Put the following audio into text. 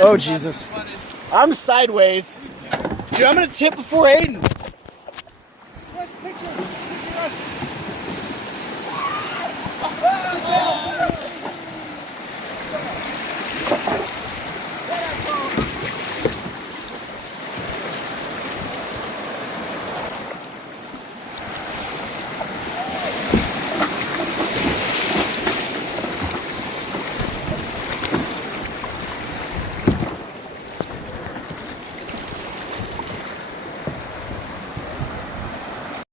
Oh, Jesus. I'm sideways. Dude, I'm gonna tip before Aiden.